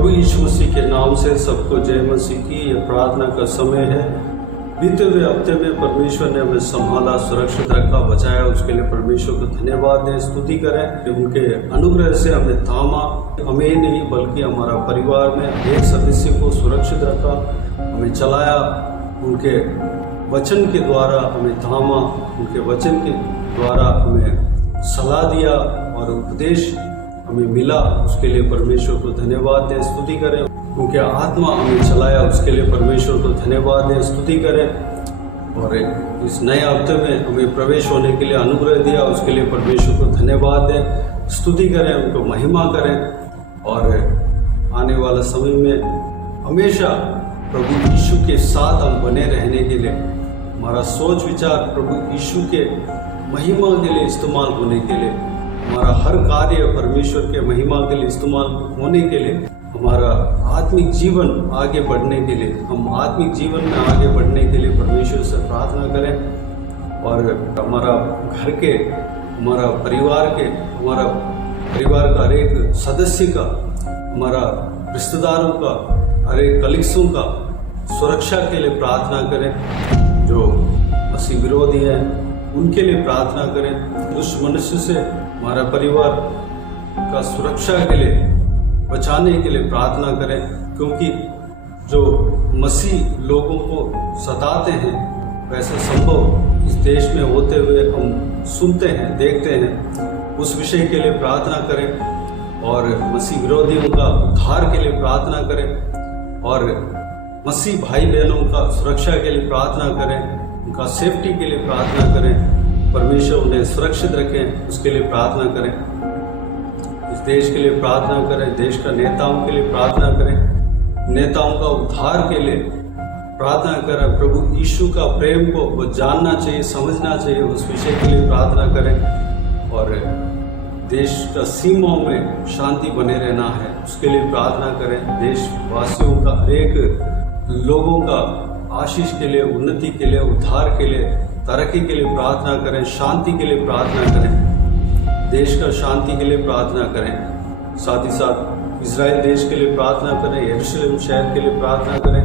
प्रभु यीशु मसीह के नाम से सबको जय मसीह की। ये प्रार्थना का समय है। बीते हुए हफ्ते में परमेश्वर ने हमें संभाला, सुरक्षित रखा, बचाया। उसके लिए परमेश्वर को धन्यवाद दें, स्तुति करें कि उनके अनुग्रह से हमें थामा। हमें ही नहीं बल्कि हमारा परिवार में एक सदस्य को सुरक्षित रखा, हमें चलाया। उनके वचन के द्वारा हमें थामा, उनके वचन के द्वारा हमें सलाह दिया और उपदेश हमें मिला। उसके लिए परमेश्वर को धन्यवाद दें, स्तुति करें। उनके आत्मा हमें चलाया, उसके लिए परमेश्वर को धन्यवाद दें, स्तुति करें। और इस नए हफ्ते में हमें प्रवेश होने के लिए अनुग्रह दिया, उसके लिए परमेश्वर को धन्यवाद दें, स्तुति करें, उनको महिमा करें। और आने वाला समय में हमेशा प्रभु यीशु के साथ हम बने रहने के लिए हमारा सोच विचार प्रभु यीशु के महिमा के लिए इस्तेमाल होने के लिए, हमारा हर कार्य परमेश्वर के महिमा के लिए इस्तेमाल होने के लिए, हमारा आत्मिक जीवन आगे बढ़ने के लिए, हम आत्मिक जीवन में आगे बढ़ने के लिए परमेश्वर से प्रार्थना करें। और हमारा घर के, हमारा परिवार के, हमारा परिवार का हर एक सदस्य का, हमारा रिश्तेदारों का, हर एक कलीग्सों का सुरक्षा के लिए प्रार्थना करें। जो मसीह विरोधी हैं उनके लिए प्रार्थना करें। दुष्ट मनुष्य से हमारा परिवार का सुरक्षा के लिए, बचाने के लिए प्रार्थना करें। क्योंकि जो मसीह लोगों को सताते हैं, वैसा संभव इस देश में होते हुए हम सुनते हैं, देखते हैं। उस विषय के लिए प्रार्थना करें और मसीह विरोधियों का उद्धार के लिए प्रार्थना करें और मसीह भाई बहनों का सुरक्षा के लिए प्रार्थना करें, उनका सेफ्टी के लिए प्रार्थना करें। परमेश्वर उन्हें सुरक्षित रखें, उसके लिए प्रार्थना करें। इस देश के लिए प्रार्थना करें, देश का नेताओं के लिए प्रार्थना करें, नेताओं का उद्धार के लिए प्रार्थना करें। प्रभु यीशु का प्रेम को वो जानना चाहिए, समझना चाहिए, उस विषय के लिए प्रार्थना करें। और देश का सीमाओं में शांति बने रहना है, उसके लिए प्रार्थना करें। देशवासियों का, हर एक लोगों का आशीष के लिए, उन्नति के लिए, उद्धार के लिए, तरक्की के लिए प्रार्थना करें, शांति के लिए प्रार्थना करें, देश का शांति के लिए प्रार्थना करें। साथ ही साथ इजराइल देश के लिए प्रार्थना करें, यरूशलेम शहर के लिए प्रार्थना करें,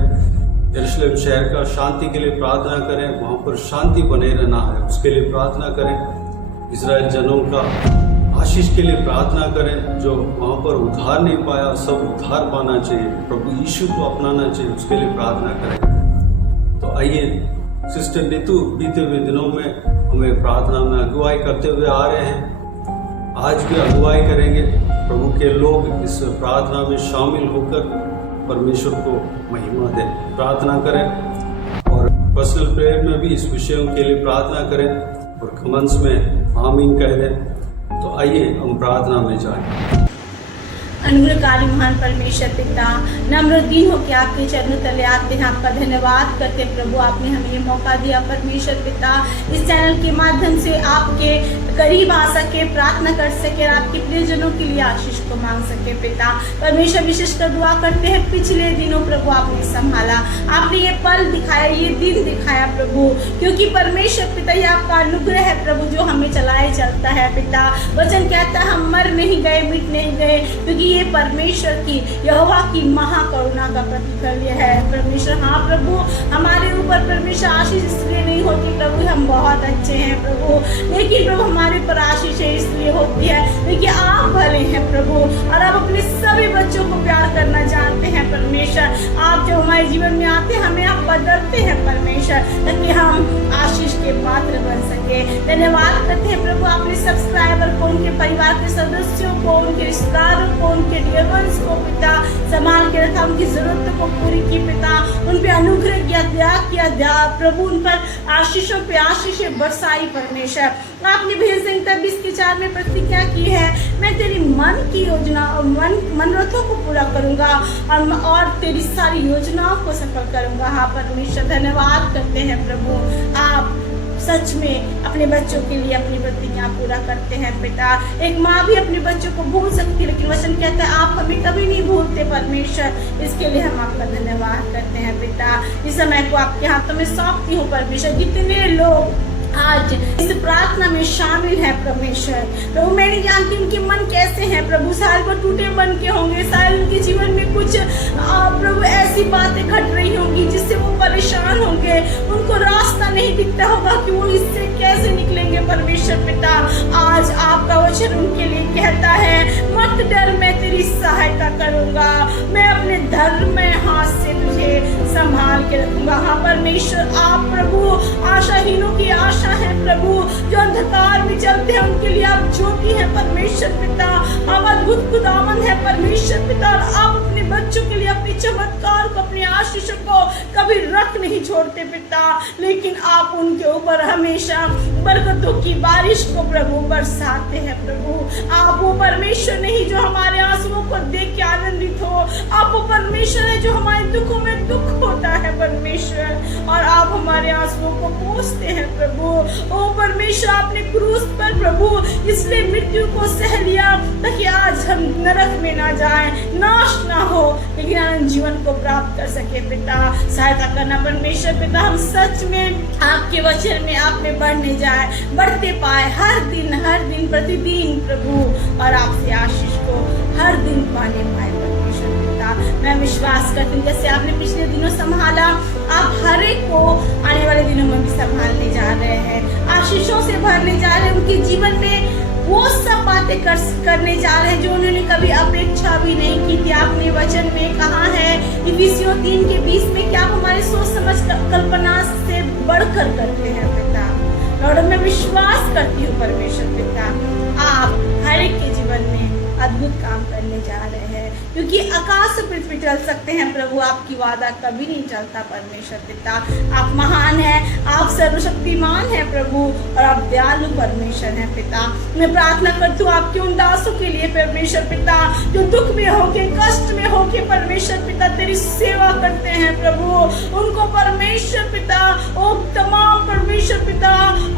यरूशलेम शहर का शांति के लिए प्रार्थना करें। वहाँ पर शांति बने रहना है, उसके लिए प्रार्थना करें। इजराइल जनों का आशीष के लिए प्रार्थना करें। जो वहाँ पर उद्धार नहीं पाया, सब उद्धार पाना चाहिए, प्रभु यीशु को अपनाना चाहिए, उसके लिए प्रार्थना करें। तो आइए, सिस्टर नीतू बीते हुए दिनों में हमें प्रार्थना में अगुवाई करते हुए आ रहे हैं। आज भी अगुवाई करेंगे। प्रभु के लोग इस प्रार्थना में शामिल होकर परमेश्वर को महिमा दें, प्रार्थना करें और पर्सनल प्रेयर में भी इस विषयों के लिए प्रार्थना करें और कमेंट्स में आमीन कह दें। तो आइए हम प्रार्थना में जाएं। अनुग्रहकारी महान परमेश्वर पिता, नम्र दीन होकर आपके चरणों तले आते हैं, आपका धन्यवाद करते हैं। प्रभु, आपने हमें ये मौका दिया परमेश्वर पिता, इस चैनल के माध्यम से आपके करीब आ सके, प्रार्थना कर सके और आपके प्रियजनों के लिए आशीष को मांग सके। पिता परमेश्वर, विशेषकर दुआ करते हैं, पिछले दिनों प्रभु आपने संभाला, आपने ये पल दिखाया, ये दिन दिखाया प्रभु, क्योंकि परमेश्वर पिता ये आपका अनुग्रह है प्रभु, जो हमें चलाए चलता है। पिता वचन कहता है हम मर नहीं गए, मिट नहीं गए, क्योंकि ये परमेश्वर की, यहोवा की महाकरुणा का प्रतिफल है परमेश्वर। हाँ प्रभु, हमारे ऊपर परमेश्वर आशीष इसलिए नहीं होती प्रभु हम बहुत अच्छे हैं प्रभु, लेकिन प्रभु हमारे ऊपर आशीष इसलिए होती है क्योंकि आप भले हैं प्रभु और आप अपने सभी बच्चों को प्यार करना जानते हैं परमेश्वर। आप जब हमारे जीवन में आते हैं, हमें आप बदलते हैं परमेश्वर, ताकि हम आशीष के पात्र बन सके। धन्यवाद करते हैं प्रभु, अपने सब्सक्राइबर को, उनके परिवार के सदस्यों को, उनके रिश्तेदारों को, उनके डियर वंस को पिता संभाल के रखा, उनकी जरूरतों को पूरी की पिता, उन पे अनुग्रह किया, दया किया प्रभु, उन पर आशीषों पे आशीषें बरसाई परमेश्वर। आपने भजन संहिता 20:4 में प्रतिज्ञा की है, मैं तेरी मन की योजना और मनोरथों को पूरा करूंगा और तेरी सारी योजनाओं को सफल करूंगा। हाँ परमेश्वर, धन्यवाद करते हैं प्रभु, आप सच में अपने बच्चों के लिए अपनी प्रतिज्ञा पूरा करते हैं पिता। एक माँ भी अपने बच्चों को भूल सकती है, लेकिन वचन कहता है आप हमें कभी नहीं भूलते परमेश्वर। इसके लिए हम आपका धन्यवाद करते हैं पिता। इस समय को आपके हाथों में सौंपती हूँ परमेश्वर। जितने लोग आज इस प्रार्थना में शामिल है परमेश्वर। प्रभु मैं नहीं जानती उनके मन कैसे हैं प्रभु, शायद वो टूटे मन के होंगे, शायद उनके जीवन में कुछ प्रभु ऐसी बातें घट रही होंगी जिससे वो परेशान होंगे, उनको रास्ता नहीं दिखता होगा कि वो इससे कैसे निकलेंगे। परमेश्वर पिता आज आपका वचन उनके लिए कहता है मत डर, मैं तेरी सहायता करूंगा, मैं अपने धर्म हाथ से तुझे संभाल के रखूंगा। हाँ परमेश्वर आप प्रभु आशाहीनों की आशा है प्रभु, जो अंधकार में चलते हैं उनके लिए आप ज्योति है परमेश्वर पिता, आप अद्भुत खुदावंद है परमेश्वर पिता। और आप अपने बच्चों के लिए अपने चमत्कार को, अपने आशीष को कभी रख नहीं छोड़ते पिता, लेकिन आप उनके ऊपर हमेशा बरकतों की बारिश को प्रभु बरसाते हैं प्रभु। आप वो परमेश्वर नहीं जो हमारे आंसुओं को देख के आनंदित हो, आप वो परमेश्वर है जो हमारे दुखों में दुख होता है परमेश्वर, और आप हमारे आंसुओं को पोंछते हैं प्रभु। ओ परमेश्वर आपने क्रूस पर प्रभु इसलिए मृत्यु को सह लिया ताकि आज हम नरक में ना जाएं, नाश ना हो, लेकिन आनंद जीवन को प्राप्त कर सके पिता। सहायता करना परमेश्वर पिता, हम सच में आपके वचन में आप में बढ़ने जाए, बढ़ते पाए हर दिन प्रतिदिन प्रभु, और आपसे आशीष को हर दिन पाने पाए परमेश्वर पिता। मैं विश्वास करती हूँ जैसे आपने पिछले दिनों संभाला, आप हर एक को आने वाले दिनों में भी संभालने जा रहे हैं, आशीषों से भरने जा रहे हैं, उनके जीवन में वो सब बातें करने जा रहे हैं जो उन्होंने कभी अपेक्षा भी नहीं की थी। आपने वचन में कहा है इफिसियों 3:20 में कि आप हमारे सोच समझ कल्पना से बढ़कर करते हैं पिता। लॉर्ड मैं विश्वास करती हूँ परमेश्वर पिता, आप हर एक के जीवन में अद्भुत काम करने जा रहे हैं, क्योंकि आकाश और पृथ्वी चल सकते हैं प्रभु, आपकी वादा कभी नहीं चलता परमेश्वर पिता। आप महान हैं, आप सर्वशक्तिमान हैं प्रभु, और आप दयालु परमेश्वर हैं पिता। मैं प्रार्थना करती हूँ आपके उन दासों के लिए परमेश्वर पिता जो दुख में होके, कष्ट में होके परमेश्वर पिता तेरी सेवा करते हैं प्रभु, उनको परमेश्वर पिता ओ तमाम परमेश्वर पिता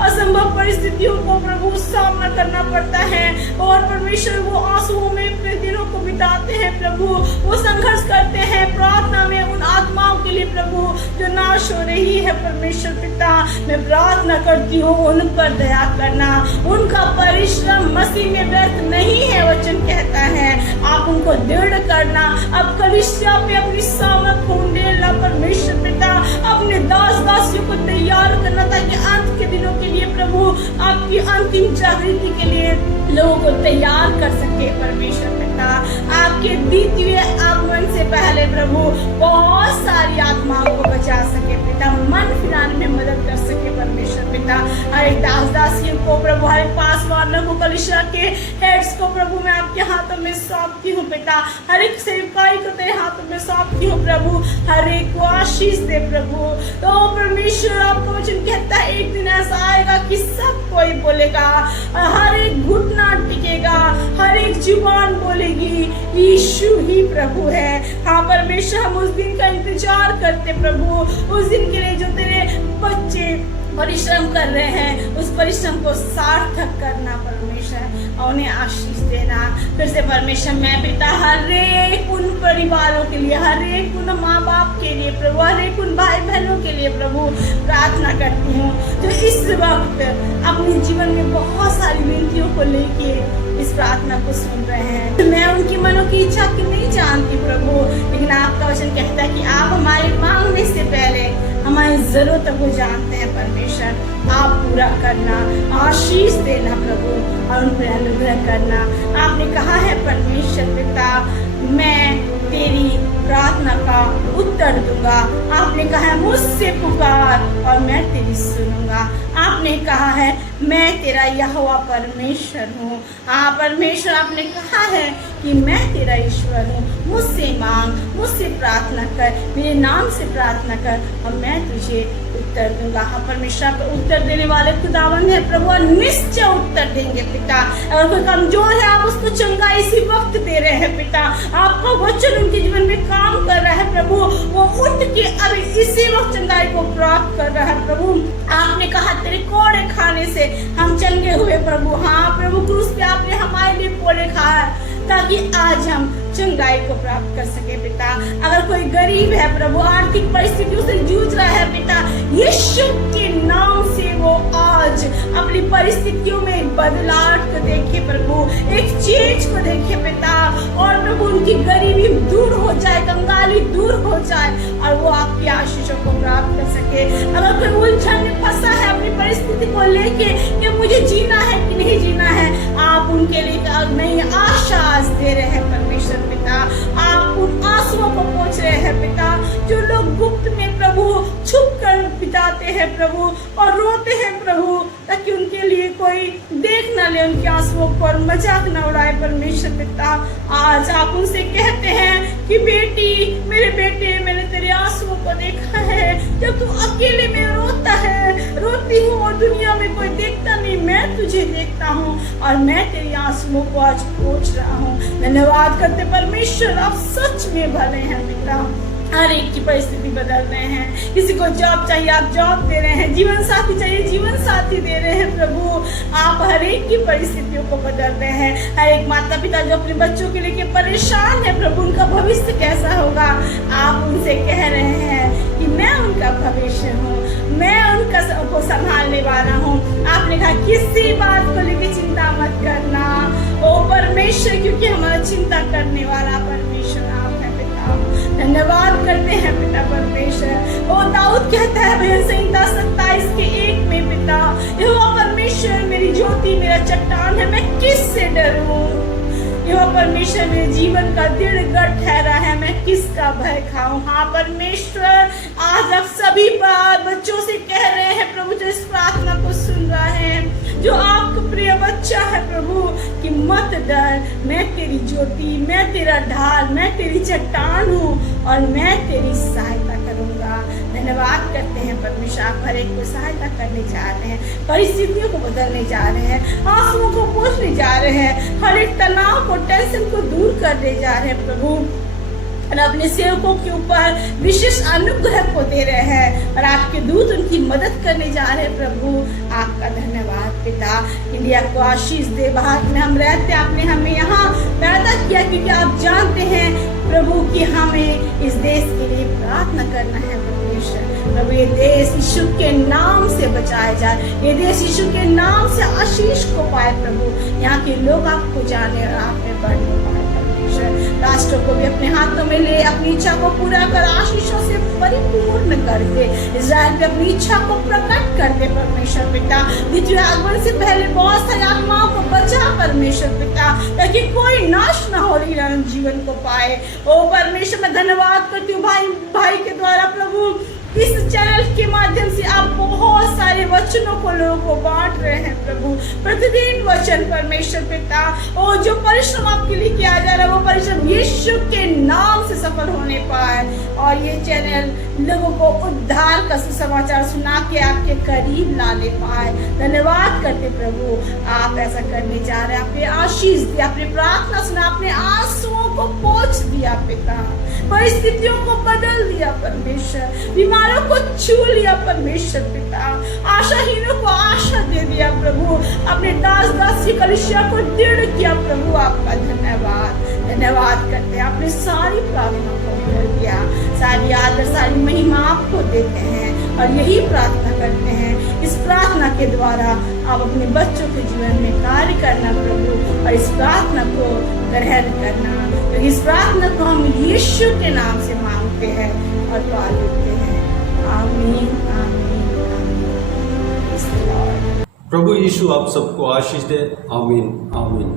असंभव परिस्थितियों को प्रभु सामना करना पड़ता है, और परमेश्वर वो आंसुओं में अपने दिनों को बिताते हैं प्रभु, वो संघर्ष करते हैं प्रार्थना में उन आत्माओं के लिए प्रभु जो नाश हो रही है परमेश्वर पिता। मैं प्रार्थना करती हूँ उन पर दया करना, उनका परिश्रम मसीह में व्यर्थ नहीं है वचन कहता है, आप उनको दृढ़ करना, अब कलीसिया पे अपनी सामर्थ ढूंढेला परमेश्वर पिता, अपने दास दासियों को तैयार करना ताकि अंत के दिनों के लिए प्रभु आपकी अंतिम जागृति के लिए लोगों को तैयार कर सके परमेश्वर पिता। आपके द्वितीय आगमन से पहले प्रभु बहुत सारी आत्माओं को बचा सके पिता, मन फिराने में मदद कर सके परमेश्वर पिता। हर एक दास दासियों को प्रभु, हर एक पासवानों को, कलीसिया के हेड्स को प्रभु मैं आपके हाथों में सौंपती हूँ पिता, हर एक सेवकाई को तेरे हाथों में सौंपती हूँ प्रभु, हर एक को आशीष दे प्रभु। तो परमेश्वर आपका वचन कहता है एक दिन ऐसा आएगा कि सब कोई बोलेगा, हर एक घुटना टिकेगा, हर एक जुबान बोलेगी यीशु ही प्रभु है। हाँ परमेश्वर हम उस दिन का इंतजार करते प्रभु, उस दिन के लिए जो तेरे बच्चे परिश्रम कर रहे हैं उस परिश्रम को सार्थक करना परमेश्वर, और उन्हें आशीष देना। फिर से परमेश्वर मैं पिता हर एक उन परिवारों के लिए, हर एक उन माँ बाप के लिए प्रभु, हर एक उन भाई बहनों के लिए प्रभु प्रार्थना करती हूँ जो इस वक्त अपने जीवन में बहुत सारी विनतियों को लेके इस प्रार्थना को सुन रहे हैं। मैं उनकी मनों की इच्छा की नहीं जानती प्रभु, लेकिन आपका वचन कहता है कि आप हमारे मांगने से पहले हमारी जरूरतों को जानते हैं परमेश्वर, आप पूरा करना, आशीष देना प्रभु, और उन पर अनुग्रह करना। आपने कहा है परमेश्वर पिता मैं तेरी प्रार्थना का उत्तर दूंगा, आपने कहा है मुझसे पुकार और मैं तेरी सुनूंगा, आपने कहा है मैं तेरा यहोवा परमेश्वर हूँ। हाँ परमेश्वर आपने कहा है कि मैं तेरा ईश्वर हूँ, मुझसे मांग, मुझसे प्रार्थना कर, मेरे नाम से प्रार्थना कर और मैं तुझे उत्तर दूंगा। हाँ परमेश्वर आप उत्तर देने वाले खुदावंद है प्रभु, और निश्चय उत्तर देंगे पिता। अगर कोई कमजोर है आप उसको चंगाई इसी वक्त दे रहे हैं पिता, आपका वचन उनके जीवन में काम कर रहा है प्रभु, वो उठ के अभी इसी वक्त चंगाई को प्राप्त कर रहा है प्रभु। आपने कहा तेरे कोड़े खाने से हम चंगे हुए प्रभु। हाँ प्रभु क्रूस पे आपने हमारे लिए कोड़े खाया ताकि आज हम चंगाई को प्राप्त कर सके पिता। अगर कोई गरीब है प्रभु, आर्थिक परिस्थितियों से जूझ रहा है पिता, यीशु के नाम से वो आज परिस्थितियों में एक बदलाव को देखे प्रभु, एक चेंज को देखे पिता, और प्रभु उनकी गरीबी दूर हो जाए, कंगाली दूर हो जाए और वो आपकी आशीषों को प्राप्त कर सके। अगर कोई उलझन में फंसा है अपनी परिस्थिति को लेके कि मुझे जीना है कि नहीं जीना है, आप उनके लिए नई आशा आज दे रहे हैं परमेश्वर पिता। आप उन आंसुओं को पोंछ रहे हैं पिता, जो लोग गुप्त में प्रभु छुप कर बिताते हैं प्रभु और रोते हैं प्रभु, ताकि उनके लिए कोई देख ना ले उनके आंसुओं को और मजाक ना उड़ाए परमेश्वर पिता। आज आप उनसे कहते हैं कि बेटी, मेरे बेटे, मैंने तेरे आंसुओं को देखा है, जब तू अकेले में रोती हूँ और दुनिया में कोई देखता नहीं, मैं तुझे देखता हूँ और मैं तेरी आंसुओं को आज पोंछ रहा हूँ। धन्यवाद करते परमेश्वर, आप सच में भले हैं पिता। हर एक की परिस्थिति बदल रहे हैं, किसी को जॉब चाहिए आप जॉब दे रहे हैं, जीवन साथी चाहिए जीवन साथी दे रहे हैं प्रभु। आप हर एक की परिस्थितियों को बदल रहे हैं। हर एक माता पिता जो अपने बच्चों के लिए परेशान है प्रभु, उनका भविष्य कैसा होगा, आप उनसे कह रहे हैं कि मैं उनका भविष्य हूँ, मैं उनका को संभालने वाला हूँ। आपने कहा किसी बात को लेकर चिंता मत करना ओ परमेश्वर, क्योंकि हमारा चिंता करने वाला परमेश्वर आप है पिता। धन्यवाद करते हैं पिता परमेश्वर। ओ दाऊद कहता है भजन संहिता 27:1 में पिता, यहोवा परमेश्वर मेरी ज्योति मेरा चट्टान है, मैं किससे डरूं। यहोवा परमेश्वर मेरे जीवन का दृढ़ गढ़ ठहरा है, मैं किसका भय खाऊं। हाँ परमेश्वर, आज आप सभी बात बच्चों से कह रहे हैं प्रभु, जो इस प्रार्थना को सुन रहे हैं, जो आपका प्रिय बच्चा है प्रभु, कि मत डर, मैं तेरी ज्योति, मैं तेरा ढाल, मैं तेरी चट्टान हूँ और मैं तेरी सहायता करूंगा। धन्यवाद करते हैं परमेश्वर, आप हर एक को सहायता करने जा रहे हैं, परिस्थितियों को बदलने जा रहे हैं, आंसुओं को पोंछने जा रहे हैं, हर एक तनाव को, टेंशन को दूर करने जा रहे हैं प्रभु, और अपने सेवकों के ऊपर विशेष अनुग्रह को दे रहे हैं और आपके दूत उनकी मदद करने जा रहे हैं प्रभु। आपका धन्यवाद पिता। इंडिया को आशीष दे। बाहर में हम रहते, आपने हमें यहाँ पैदा किया क्योंकि आप जानते हैं प्रभु कि हमें इस देश के लिए प्रार्थना करना है परमेश्वर। प्रभु ये देश यीशु के नाम से बचाया जाए, ये देश यीशु के नाम से आशीष को पाए प्रभु, यहाँ के लोग आपको जाने और आप में बढ़ने पाए। राष्ट्रों को भी अपने हाथों में ले, अपनी इच्छा को पूरा कर आशीषों से परिपूर्ण कर दे। इजराइल पे अपनी इच्छा को प्रकट कर दे परमेश्वर पिता। द्वितीय आगमन से पहले बहुत सारी आत्माओं को बचा परमेश्वर पिता, ताकि कोई नाश न हो रही जीवन को पाए। ओ परमेश्वर, मैं धन्यवाद करती हूँ भाई के द्वारा प्रभु, इस चैनल के माध्यम से आप बहुत सारे वचनों को लोगों को बांट रहे हैं प्रभु, प्रतिदिन वचन परमेश्वर पिता। ओ जो परिश्रम आपके लिए किया जा रहा है, वो परिश्रम यीशु के नाम से सफल होने पाए और ये चैनल लोगों को उद्धार का सुसमाचार सुना के आपके करीब लाने पाए। धन्यवाद करते प्रभु, आप ऐसा करने जा रहे हैं। आपने आशीष दिया, आपने प्रार्थना सुना, आपने आंसुओं को पोंछ दिया पिता, परिस्थितियों को बदल दिया परमेश्वर, बीमारों को छू लिया परमेश्वर पिता, आशाहीनों को आशा दे दिया प्रभु, अपने दास दास की कलीसिया को दृढ़ किया प्रभु। आपका धन्यवाद करते हैं। आपने सारी प्रार्थना को कर दिया, सारी आदर सारी महिमा आपको देते हैं और यही प्रार्थना करते हैं। इस प्रार्थना के द्वारा आप अपने बच्चों के जीवन में कार्य करना प्रभु, और इस प्रार्थना को ग्रहण करना, तो इस प्रार्थना को हम यीशु के नाम से मांगते हैं और पा लेते हैं। आमीन आमीन आमीन। प्रभु यीशु आप सबको आशीष दे। आमीन आमीन।